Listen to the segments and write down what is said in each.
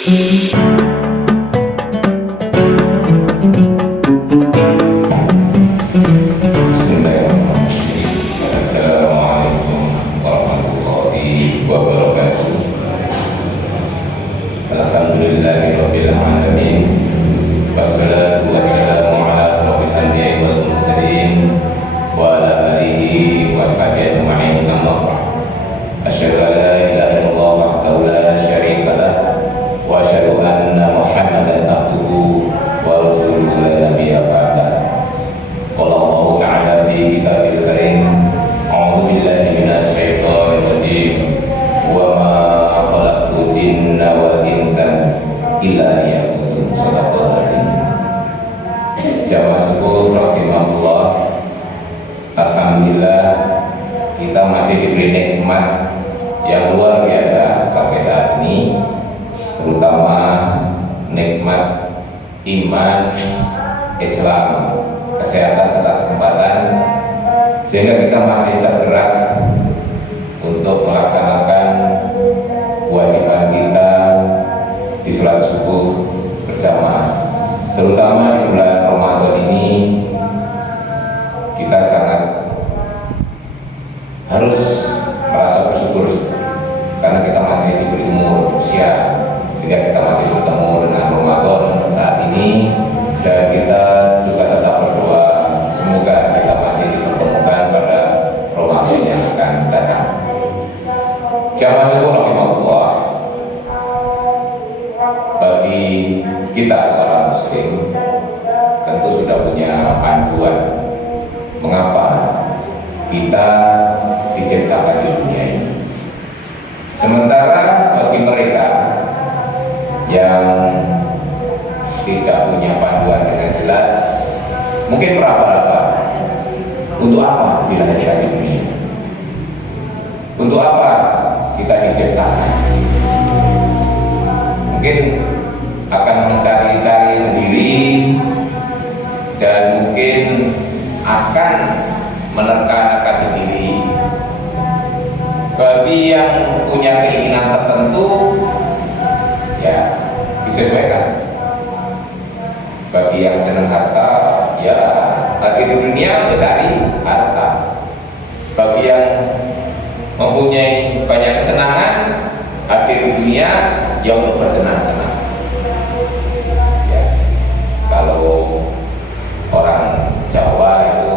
Assalamualaikum warahmatullahi wabarakatuh. Alhamdulillahirabbil alamin. Wassalatu wassalamu ala asyrofil anbiya'i wal mursalin wa ala alihi wa sahbihi ajma'in. Amma ba'd. Asyhadu an la ilaha illallah wahdahu la syarika lah wa asyhadu anna Muhammadan abduhu wa rasuluhu la nabiyya ba'dah. Qala Allahu ta'ala fi kitabil karim, a'udzu billahi minasy syaithanir rajim, wa ma khalaqtul jinna wal insa illa liya'budun. Shadaqallahu adzim. Jamaah syukur rahimahullah, alhamdulillah kita masih diberi nikmat yang luar biasa sampai saat ini, terutama nikmat iman, Islam, kesehatan serta kesempatan, sehingga kita masih tergerak untuk melaksanakan kewajiban kita di sholat subuh berjamaah. Terutama di bulan Ramadan ini kita sangat harus merasa bersyukur karena kita masih diberi umur usia, sehingga kita masih bertemu dengan Ramadan saat ini, dan kita juga tetap berdoa semoga kita masih dipertemukan pada Ramadan yang akan datang. Jamaah syukur rahimahullah, bagi kita seorang muslim tentu sudah punya panduan mengapa kita diciptakan di dunia ini. Sementara bagi mereka yang tidak punya panduan dengan jelas, mungkin meraba-raba, untuk apa bila ada di dunia? Untuk apa kita diciptakan? Mungkin akan mencari-cari sendiri, dan mungkin akan menerka-nerka sendiri. Bagi yang punya keinginan tertentu, ya disesuaikan. Bagi yang senang harta, ya lagi di dunia mencari harta. Bagi yang mempunyai banyak kesenangan, hadir di dunia ya untuk bersenang-senang. Ya, kalau orang Jawa itu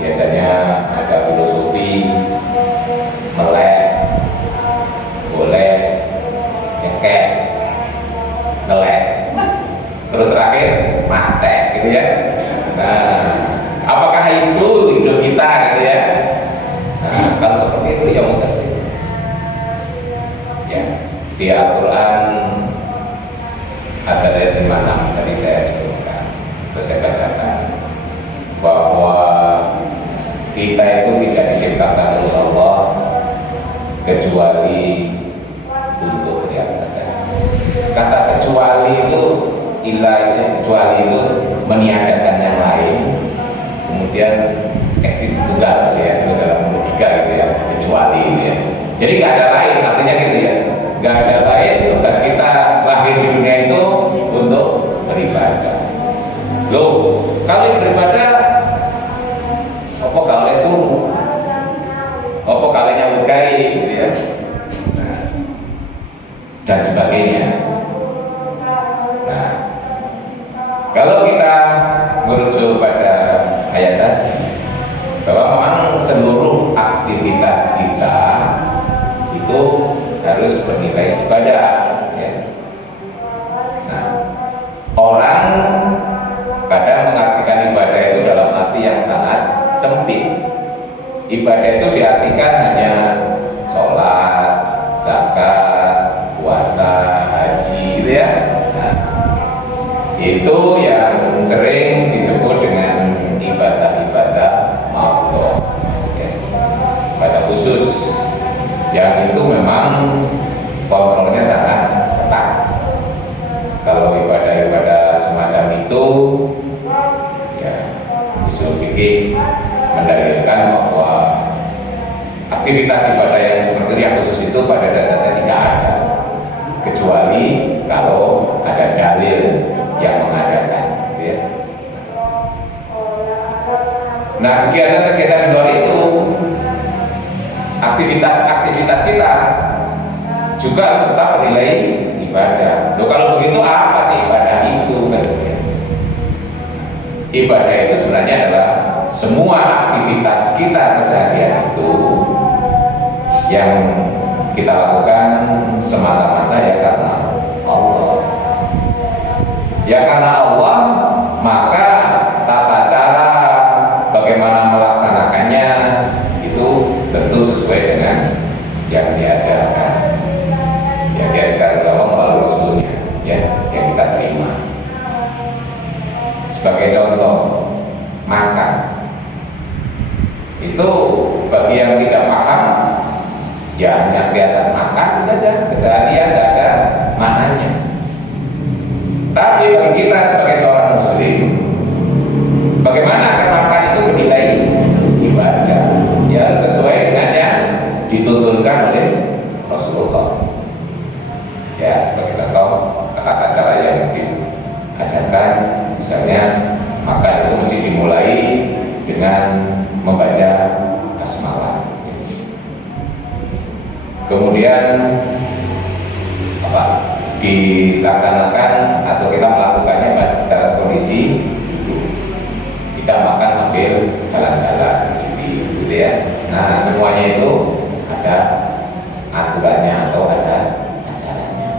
biasanya ada filosofi melek, boleh, nyekek, ngelek, terus terakhir mate, gitu ya. Nah, apakah itu hidup kita, gitu ya? Nah, kalau seperti itu ya mudah. Ya, di Al-Quran ada ayat 56 tadi saya sebutkan, terus saya bacakan bahwa kita itu tidak diciptakan oleh Allah kecuali untuk beribadah. Kata kecuali itu, ilah itu, kecuali itu meniadakan yang lain, kemudian eksis tunggal, ya, itu dalam logika gitu ya, kecuali gitu ya. Jadi nggak ada lain, artinya gitu ya, nggak ada lain. Tugas kita lahir di dunia itu untuk beribadah. Loh, kalau beribadah apa kalian turu, apa kalian nyambut gawe, gitu ya, nah, dan sebagainya. Nah, kalau kita merujuk pada ayat tadi, bahwa memang seluruh aktivitas kita itu harus bernilai ibadah, ya. Nah, orang kadang mengartikan ibadah itu dalam arti yang sangat sempit. Ibadah itu diartikan hanya sholat, zakat, puasa, haji, gitu ya. Nah, itu yang sering disebut dengan ibadah-ibadah makhluk, ya, ibadah khusus, yang itu memang kontrolnya sangat ketat. Kalau ibadah-ibadah semacam itu, ya, usul fikih mendalilkan bahwa aktivitas ibadah yang seperti yang khusus itu pada dasarnya tidak ada, kecuali kecuali kalau ada dalil yang mengadakan, gitu ya. Nah, kegiatan-kegiatan di luar itu, aktivitas-aktivitas kita juga tetap bernilai ibadah. Loh, kalau begitu apa sih ibadah itu? Kan? Ibadah itu sebenarnya adalah semua aktivitas kita keseharian itu yang kita lakukan semata-mata ya karena Allah. Ya karena Allah, maka tata cara bagaimana melaksanakannya itu tentu sesuai dengan yang diajarkan. Ya diajarkan Allah melalui Rasulnya, ya yang kita terima. Sebagai contoh, makan itu bagi yang tidak paham, ya hanya kelihatan makan saja, keseharian tidak ada maknanya. Tapi bagi kita sebagai seorang muslim, bagaimana agar makan itu bernilai ibadah, ya sesuai dengan yang dituntunkan oleh Rasulullah. Ya sebagai contoh tata cara yang diajarkan, misalnya makan itu mesti dimulai dengan membaca basmalah. Kemudian dilaksanakan atau kita melakukannya dalam kondisi kita makan sambil jalan-jalan gitu ya. Nah semuanya itu ada aturannya atau ada acaranya.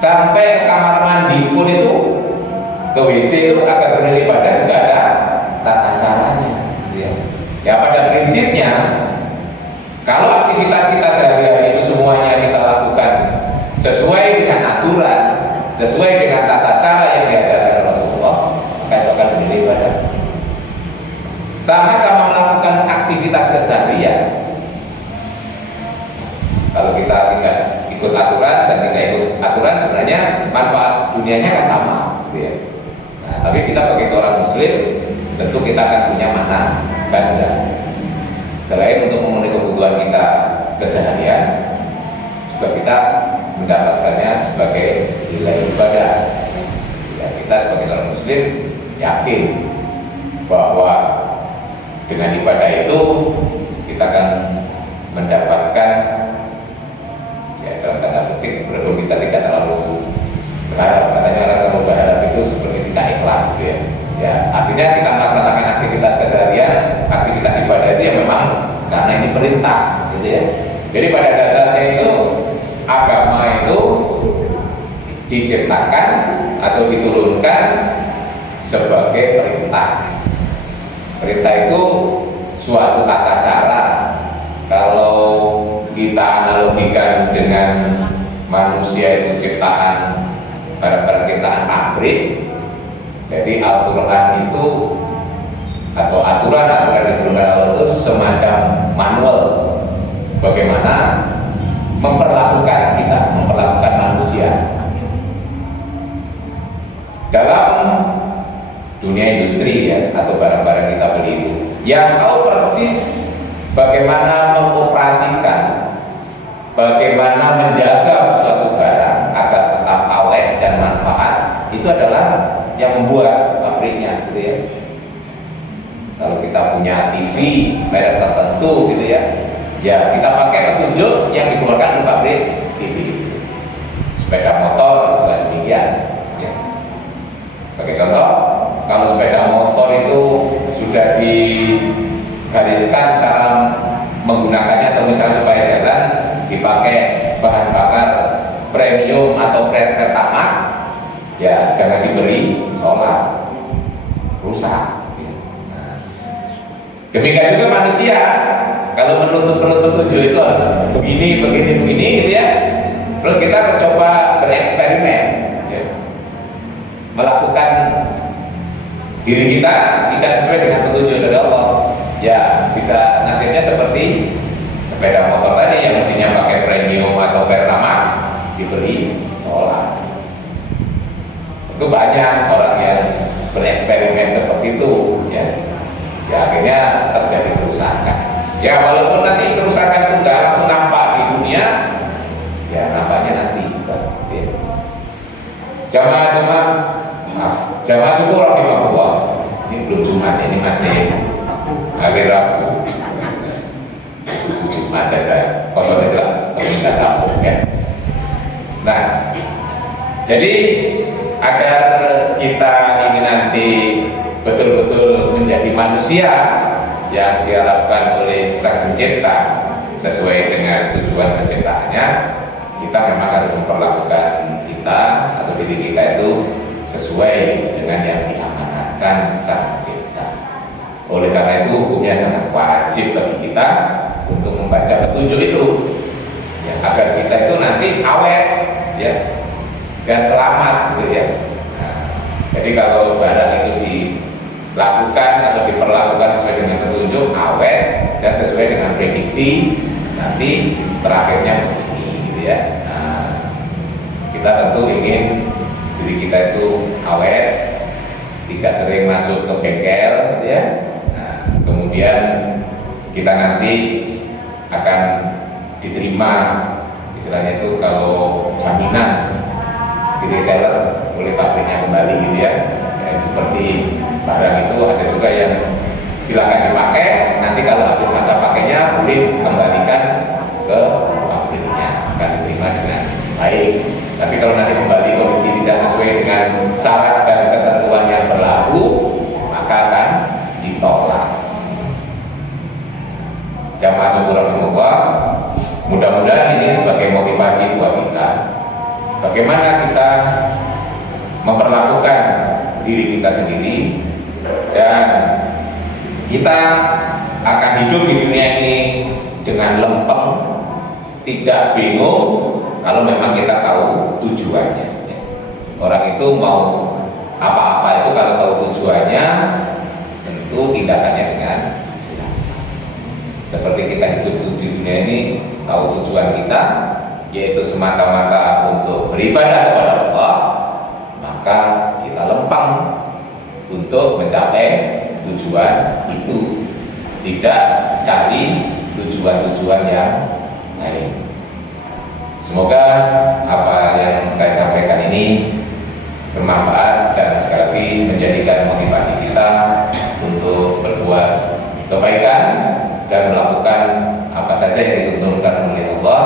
Sampai ke kamar mandi pun itu, ke WC itu agar bernilai ibadah juga ada tata caranya gitu ya. Ya pada prinsipnya kalau aktivitas kita sehari-hari itu semuanya kita lakukan sesuai dengan aturan, sesuai dengan tata cara yang diajarkan Rasulullah, maka itu akan bernilai ibadah. Sama-sama melakukan aktivitas keseharian. Kalau kita tidak ikut aturan dan tidak ikut aturan, sebenarnya manfaat dunianya kan sama, gitu ya. Nah, tapi kita sebagai seorang muslim, tentu kita akan punya makna ganda. Selain untuk memenuhi kebutuhan kita keseharian, juga kita mendapatkannya sebagai nilai ibadah. Ya, kita sebagai seorang muslim yakin bahwa dengan ibadah itu kita akan mendapatkan, ya dalam tanda petik, berhubung kita tidak terlalu berharap, katanya orang terlalu berharap itu seperti tidak ikhlas gitu ya. Ya, artinya kita melaksanakan aktivitas keseharian, aktivitas ibadah itu ya memang karena ini perintah gitu ya. Jadi pada dasarnya itu agama itu diciptakan atau diturunkan sebagai perintah. Perintah itu suatu tata cara. Kalau kita analogikan dengan manusia itu ciptaan, barang-barang ciptaan pabrik. Jadi Al-Quran itu atau aturan-aturan yang diturunkan Allah itu semacam manual bagaimana memperlakukan kita, memperlakukan manusia dalam dunia industri ya, atau barang-barang kita beli itu, yang tahu persis bagaimana mengoperasikan, bagaimana menjaga suatu barang agar tetap awet dan manfaat, itu adalah yang membuat pabriknya gitu ya. Kalau kita punya TV merek tertentu gitu ya, ya kita pakai petunjuk yang dikeluarkan oleh pabrik TV. Sepeda motor juga demikian ya. Sebagai contoh, kalau sepeda motor itu sudah digariskan cara menggunakannya, atau misalnya supaya jalan dipakai bahan bakar premium atau pertamax, ya jangan diberi solar, rusak. Nah, demikian juga manusia, kalau menurut petunjuk itu harus begini gitu ya. Terus kita mencoba bereksperimen, ya. Melakukan diri kita tidak sesuai dengan petunjuk dari Allah, ya bisa nasibnya seperti sepeda motor tadi yang mesinnya pakai premium atau pertamax diberi solar. Itu banyak orang yang bereksperimen seperti itu ya. Ya akhirnya terjadi kerusakan. Ya walaupun nanti kerusakan itu nggak langsung nampak di dunia, ya nampaknya nanti Jamaah syukur rahimahullah. Ini belum Jumat, ini masih hari Rabu. Susu Jumat saja, kosong Islam, tidak Rabu ya. Nah, jadi agar kita ini nanti betul-betul menjadi manusia yang diharapkan oleh Sang Pencipta sesuai dengan tujuan penciptaannya, kita memang harus memperlakukan kita atau diri kita itu sesuai dengan yang diamanatkan Sang Pencipta. Oleh karena itu hukumnya sangat wajib bagi kita untuk membaca petunjuk itu, ya, agar kita itu nanti awet, ya, dan selamat, gitu ya. Nah, jadi kalau barang itu dilakukan atau diperlakukan sesuai dengan petunjuk, awet dan sesuai dengan prediksi, nanti terakhirnya begini, gitu ya. Nah, kita tentu ingin diri kita itu awet, tidak sering masuk ke bengkel, gitu ya. Nah, kemudian kita nanti akan diterima, istilahnya itu kalau jaminan di reseller oleh pabriknya kembali, gitu ya. Seperti barang itu ada juga yang silakan dipakai, nanti kalau habis masa pakainya boleh kembalikan ke pabriknya, akan diterima dengan baik. Tapi kalau nanti kembali kondisi tidak sesuai dengan syarat dan ketentuan yang berlaku, maka akan ditolak. Jamaah syukur rahimahullah, mudah-mudahan ini sebagai motivasi buat kita, bagaimana kita memperlakukan diri kita sendiri, dan kita akan hidup di dunia ini dengan lempeng, tidak bingung kalau memang kita tahu tujuannya. Orang itu mau apa-apa itu kalau tahu tujuannya, tentu tindakannya dengan jelas. Seperti kita hidup di dunia ini tahu tujuan kita, yaitu semata-mata untuk beribadah kepada Allah, maka kita lempeng untuk mencapai tujuan itu, tidak cari tujuan-tujuan yang lain. Semoga apa yang saya sampaikan ini bermanfaat dan sekali lagi menjadikan motivasi kita untuk berbuat kebaikan dan melakukan apa saja yang dituntunkan oleh Allah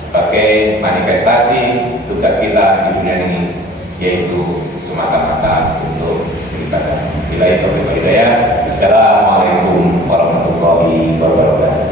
sebagai manifestasi tugas kita di dunia ini, yaitu semata-mata untuk beribadah. Billahi taufiq wal hidayah. Assalamualaikum warahmatullahi wabarakatuh.